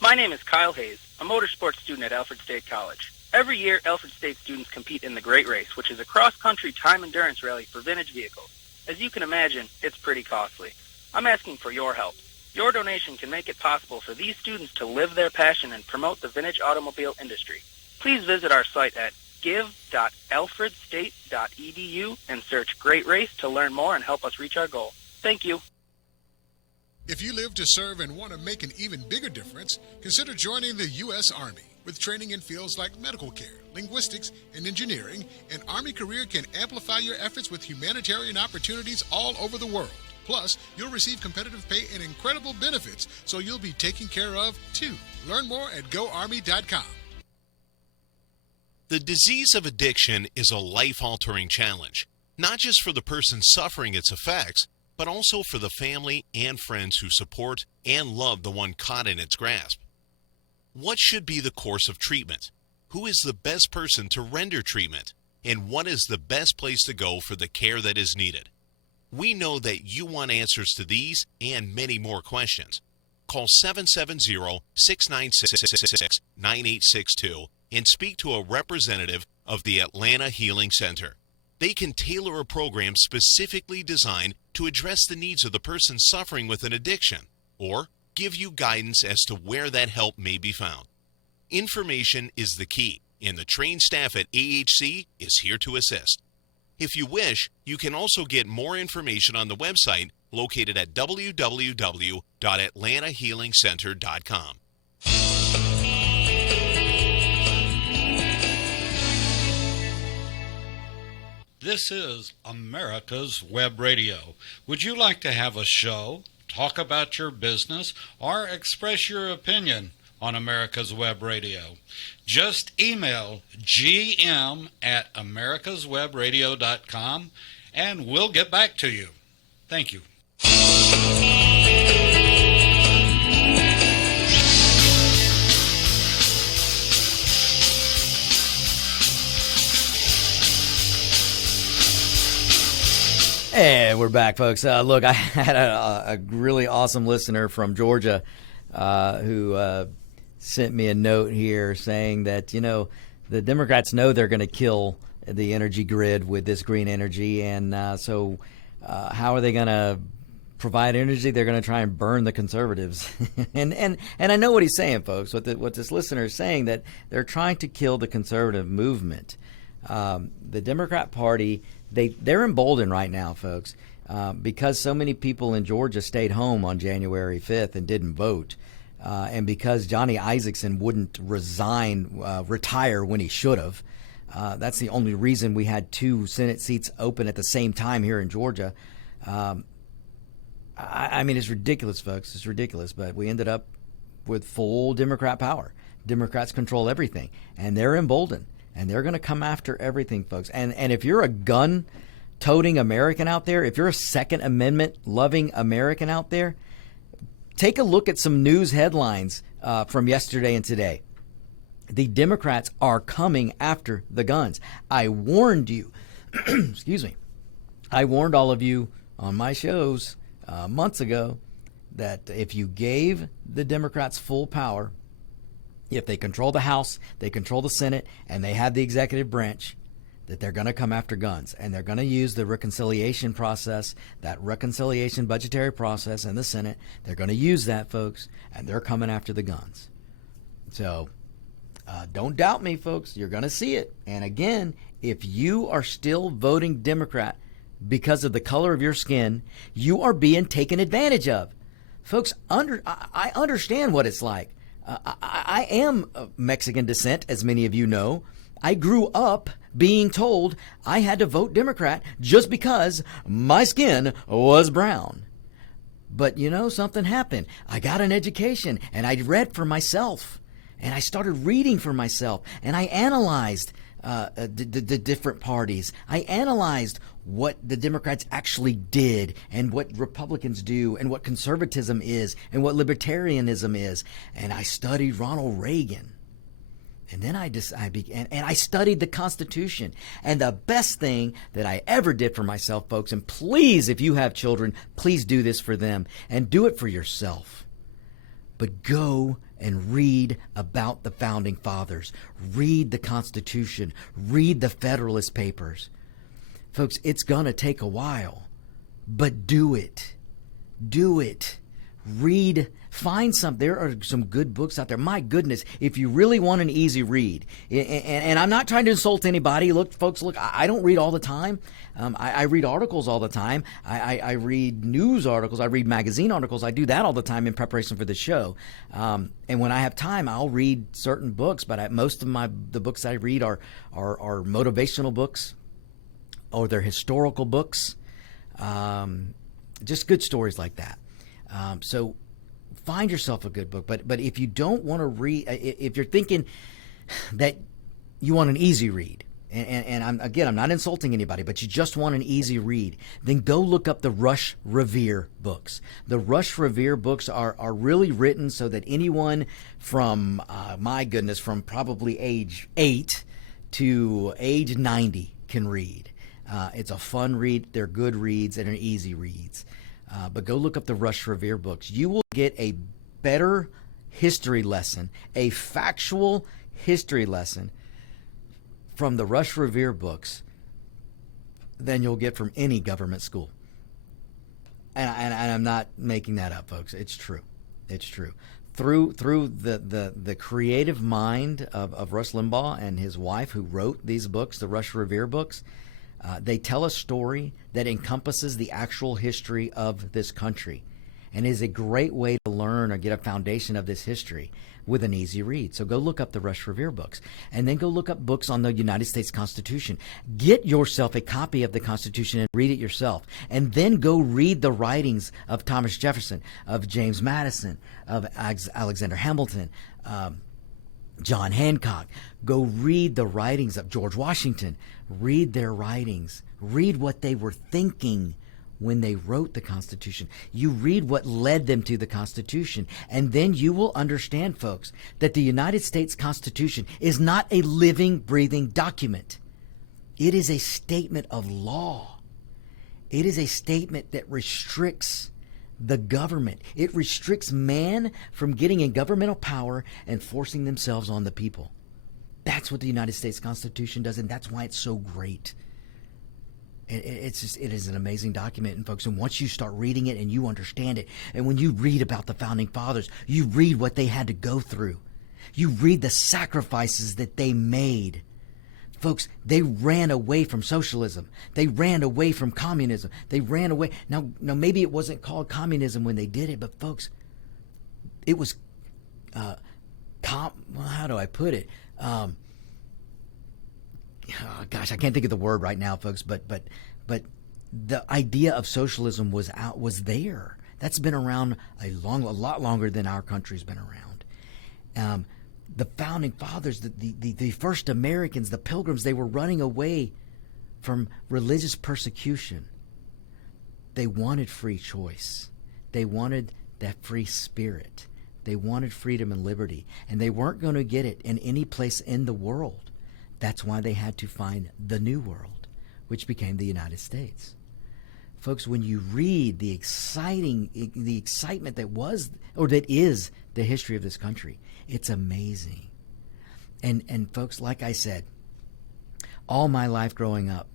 My name is Kyle Hayes, a motorsports student at Alfred State College. Every year, Alfred State students compete in the Great Race, which is a cross-country time endurance rally for vintage vehicles. As you can imagine, it's pretty costly. I'm asking for your help. Your donation can make it possible for these students to live their passion and promote the vintage automobile industry. Please visit our site at give.alfredstate.edu and search Great Race to learn more and help us reach our goal. Thank you. If you live to serve and want to make an even bigger difference, consider joining the U.S. Army. With training in fields like medical care, linguistics, and engineering, an Army career can amplify your efforts with humanitarian opportunities all over the world. Plus, you'll receive competitive pay and incredible benefits, so you'll be taken care of, too. Learn more at GoArmy.com. The disease of addiction is a life-altering challenge, not just for the person suffering its effects, but also for the family and friends who support and love the one caught in its grasp. What should be the course of treatment? Who is the best person to render treatment? And what is the best place to go for the care that is needed? We know that you want answers to these and many more questions. Call 770-696-9862 and speak to a representative of the Atlanta Healing Center. They can tailor a program specifically designed to address the needs of the person suffering with an addiction, or give you guidance as to where that help may be found. Information is the key, and the trained staff at AHC is here to assist. If you wish, you can also get more information on the website located at www.atlantahealingcenter.com. This is America's Web Radio. Would you like to have a show, talk about your business, or express your opinion on America's Web Radio? Just email gm@americaswebradio.com and we'll get back to you. Thank you. Hey, we're back, folks. Look, I had a really awesome listener from Georgia who sent me a note here saying that, you know, the Democrats know they're going to kill the energy grid with this green energy, and so how are they going to provide energy? They're going to try and burn the conservatives. and I know what he's saying, folks. What this listener is saying, that they're trying to kill the conservative movement. The Democrat Party, they're emboldened right now, folks, because so many people in Georgia stayed home on January 5th and didn't vote, and because Johnny Isakson wouldn't retire when he should have. That's the only reason we had 2 Senate seats open at the same time here in Georgia. I mean, it's ridiculous, folks. It's ridiculous, but we ended up with full Democrat power. Democrats control everything, and they're emboldened. And they're going to come after everything, folks. And if you're a gun-toting American out there, if you're a Second Amendment-loving American out there, take a look at some news headlines from yesterday and today. The Democrats are coming after the guns. I warned you. Excuse me. I warned all of you on my shows months ago that if you gave the Democrats full power, if they control the House, they control the Senate, and they have the executive branch, that they're going to come after guns. And they're going to use the reconciliation process, that reconciliation budgetary process in the Senate. They're going to use that, folks, and they're coming after the guns. So don't doubt me, folks. You're going to see it. And again, if you are still voting Democrat because of the color of your skin, you are being taken advantage of. Folks, I understand what it's like. I am of Mexican descent, as many of you know. I grew up being told I had to vote Democrat just because my skin was brown. But, you know, something happened. I got an education, and I read for myself, and I started reading for myself, and I analyzed the different parties. I analyzed what the Democrats actually did and what Republicans do and what conservatism is and what libertarianism is. And I studied Ronald Reagan. And then I studied the Constitution. And the best thing that I ever did for myself, folks, and please, if you have children, please do this for them and do it for yourself. But go and read about the Founding Fathers. Read the Constitution. Read the Federalist Papers. Folks, it's going to take a while, but do it. Do it. Read. Find some. There are some good books out there. My goodness, if you really want an easy read, and I'm not trying to insult anybody. Look, folks, I don't read all the time. I read articles all the time. I read news articles. I read magazine articles. I do that all the time in preparation for the show. And when I have time, I'll read certain books. But most of the books I read are motivational books, or they're historical books. Just good stories like that. So find yourself a good book. But if you don't want to read, if you're thinking that you want an easy read, and I'm not insulting anybody, but you just want an easy read, then go look up the Rush Revere books. The Rush Revere books are really written so that anyone from, from probably age 8 to age 90 can read. It's a fun read. They're good reads and are easy reads. But go look up the Rush Revere books. You will get a better history lesson, a factual history lesson from the Rush Revere books than you'll get from any government school. And I'm not making that up, folks. It's true. It's true. Through the creative mind of Rush Limbaugh and his wife, who wrote these books, the Rush Revere books, they tell a story that encompasses the actual history of this country, and is a great way to learn or get a foundation of this history with an easy read. So go look up the Rush Revere books, and then go look up books on the United States Constitution. Get yourself a copy of the Constitution and read it yourself, and then go read the writings of Thomas Jefferson, of James Madison, of Alexander Hamilton, John Hancock. Go read the writings of George Washington. Read their writings. Read what they were thinking when they wrote the Constitution. You read what led them to the Constitution, and then you will understand, folks, that the United States Constitution is not a living, breathing document. It is a statement of law. It is a statement that restricts the government. It restricts man from getting in governmental power and forcing themselves on the people. That's what the United States Constitution does, and that's why it's so great. It is an amazing document, and folks, and once you start reading it and you understand it, and when you read about the Founding Fathers, you read what they had to go through. You read the sacrifices that they made. Folks, they ran away from socialism. They ran away from communism. They ran away. Now maybe it wasn't called communism when they did it, but folks, it was, how do I put it? Gosh, I can't think of the word right now, folks, but the idea of socialism was there. That's been around a lot longer than our country's been around. The Founding Fathers, the first Americans, the Pilgrims, they were running away from religious persecution. They wanted free choice. They wanted that free spirit. They wanted freedom and liberty, and they weren't going to get it in any place in the world. That's why they had to find the New World, which became the United States. Folks, when you read the excitement that was, or that is, the history of this country, it's amazing. And folks, like I said, all my life growing up,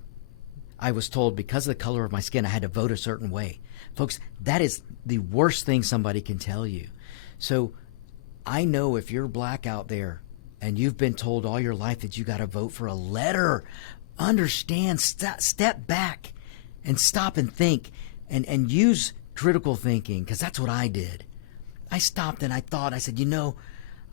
I was told because of the color of my skin, I had to vote a certain way. Folks, that is the worst thing somebody can tell you. So I know if you're black out there and you've been told all your life that you got to vote for a letter, understand, step back and stop and think and use critical thinking, because that's what I did. I stopped and I thought, I said,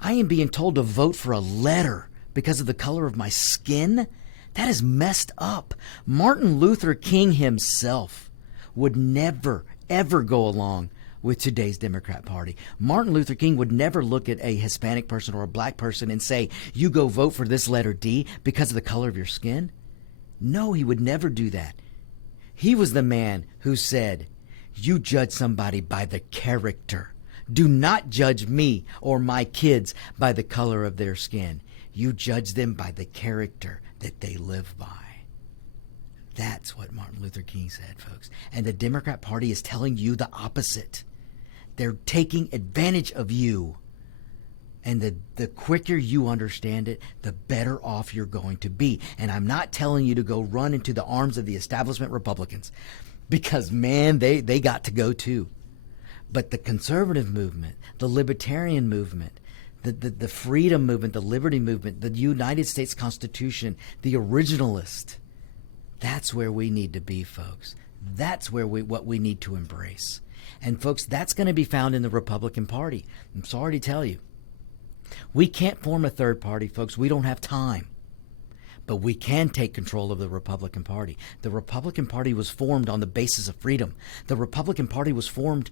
I am being told to vote for a letter because of the color of my skin? That is messed up. Martin Luther King himself would never, ever go along with today's Democrat Party. Martin Luther King would never look at a Hispanic person or a black person and say, you go vote for this letter D because of the color of your skin. No, he would never do that. He was the man who said, you judge somebody by the character. Do not judge me or my kids by the color of their skin. You judge them by the character that they live by. That's what Martin Luther King said, folks. And the Democrat Party is telling you the opposite. They're taking advantage of you. And the quicker you understand it, the better off you're going to be. And I'm not telling you to go run into the arms of the establishment Republicans, because, man, they got to go too. But the conservative movement, the libertarian movement, the freedom movement, the liberty movement, the United States Constitution, the originalist, that's where we need to be, folks. That's where what we need to embrace. And, folks, that's going to be found in the Republican Party. I'm sorry to tell you. We can't form a third party, folks. We don't have time. But we can take control of the Republican Party. The Republican Party was formed on the basis of freedom. The Republican Party was formed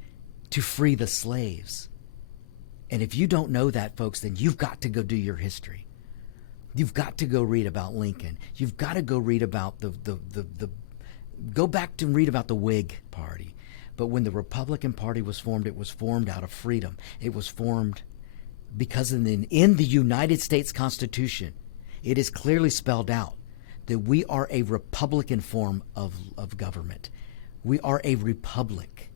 to free the slaves. And if you don't know that, folks, then you've got to go do your history. You've got to go read about Lincoln. You've got to go read about go back to read about the Whig Party. But when the Republican Party was formed, it was formed out of freedom. It was formed because in the United States Constitution, it is clearly spelled out that we are a Republican form of government. We are a republic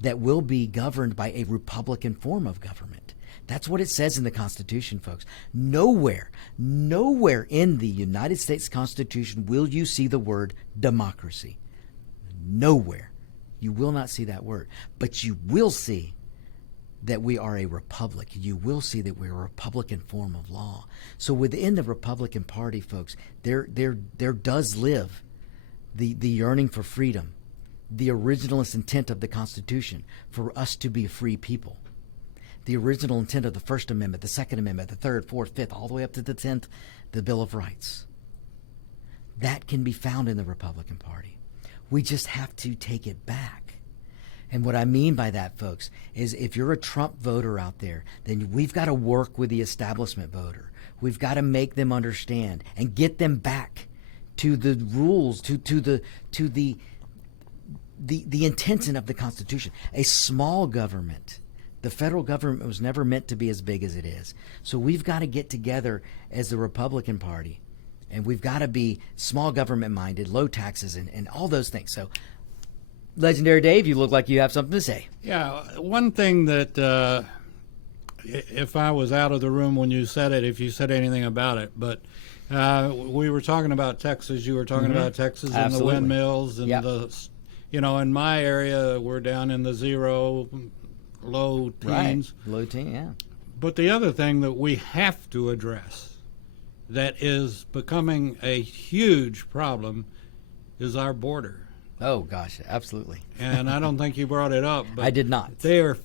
that will be governed by a Republican form of government. That's what it says in the Constitution, folks. Nowhere in the United States Constitution will you see the word democracy. Nowhere. You will not see that word. But you will see that we are a republic. You will see that we're a Republican form of law. So within the Republican Party, folks, there does live the yearning for freedom, the originalist intent of the Constitution for us to be a free people. The original intent of the First Amendment, the Second Amendment, the Third, Fourth, Fifth, all the way up to the 10th, the Bill of Rights. That can be found in the Republican Party. We just have to take it back. And what I mean by that, folks, is if you're a Trump voter out there, then we've got to work with the establishment voter. We've got to make them understand and get them back to the rules, to the intention of the Constitution. A small government. The federal government was never meant to be as big as it is. So we've got to get together as the Republican Party, and we've got to be small government minded, low taxes, and all those things. So, Legendary Dave, you look like you have something to say. Yeah, one thing that if I was out of the room when you said it, if you said anything about it, but we were talking about Texas. You were talking about Texas and Absolutely. the windmills and in my area, we're down in the zero, low teens. Right. Low teen, yeah. But the other thing that we have to address that is becoming a huge problem is our border. Oh, gosh, absolutely. And I don't think you brought it up. But I did not. They are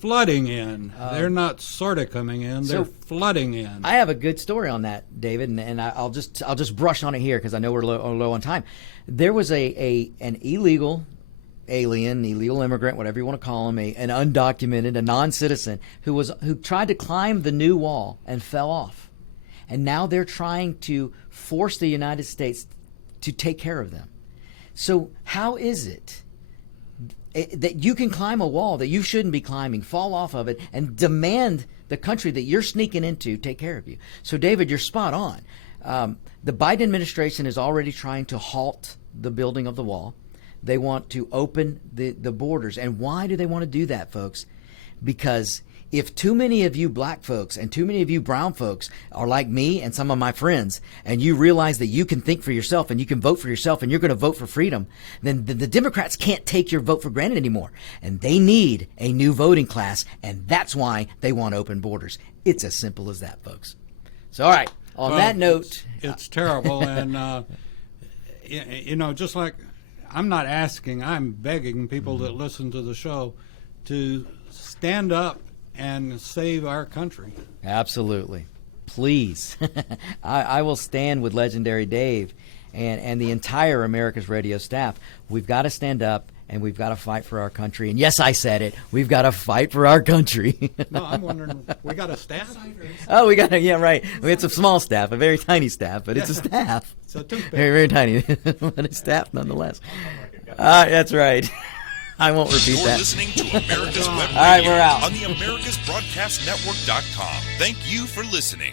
flooding in. They're not sort of coming in. They're So, flooding in. I have a good story on that, David, and I'll just brush on it here because I know we're low on time. There was an illegal alien, illegal immigrant, whatever you want to call him, an undocumented, a non-citizen who tried to climb the new wall and fell off. And now they're trying to force the United States to take care of them. So how is it that you can climb a wall that you shouldn't be climbing, fall off of it, and demand the country that you're sneaking into take care of you? So, David, you're spot on. The Biden administration is already trying to halt the building of the wall. They want to open the borders. And why do they want to do that, folks? Because if too many of you black folks and too many of you brown folks are like me and some of my friends, and you realize that you can think for yourself and you can vote for yourself and you're going to vote for freedom, then the Democrats can't take your vote for granted anymore. And they need a new voting class, and that's why they want open borders. It's as simple as that, folks. So, all right, on that note. It's terrible. And, just like I'm not asking, I'm begging people that listen to the show to stand up and save our country. Absolutely. Please. I will stand with Legendary Dave and the entire America's Radio staff. We've got to stand up and we've got to fight for our country. And yes, I said it. We've got to fight for our country. No, I'm wondering, we got a staff? Oh, we got to, yeah, right. It's a small staff, a very tiny staff, but it's a staff. It's a toothpick. Very, very tiny. But it's staff nonetheless. That's right. I won't repeat You're that. listening to America's Web Radio All right, we're out. on the AmericasBroadcastNetwork.com. Thank you for listening.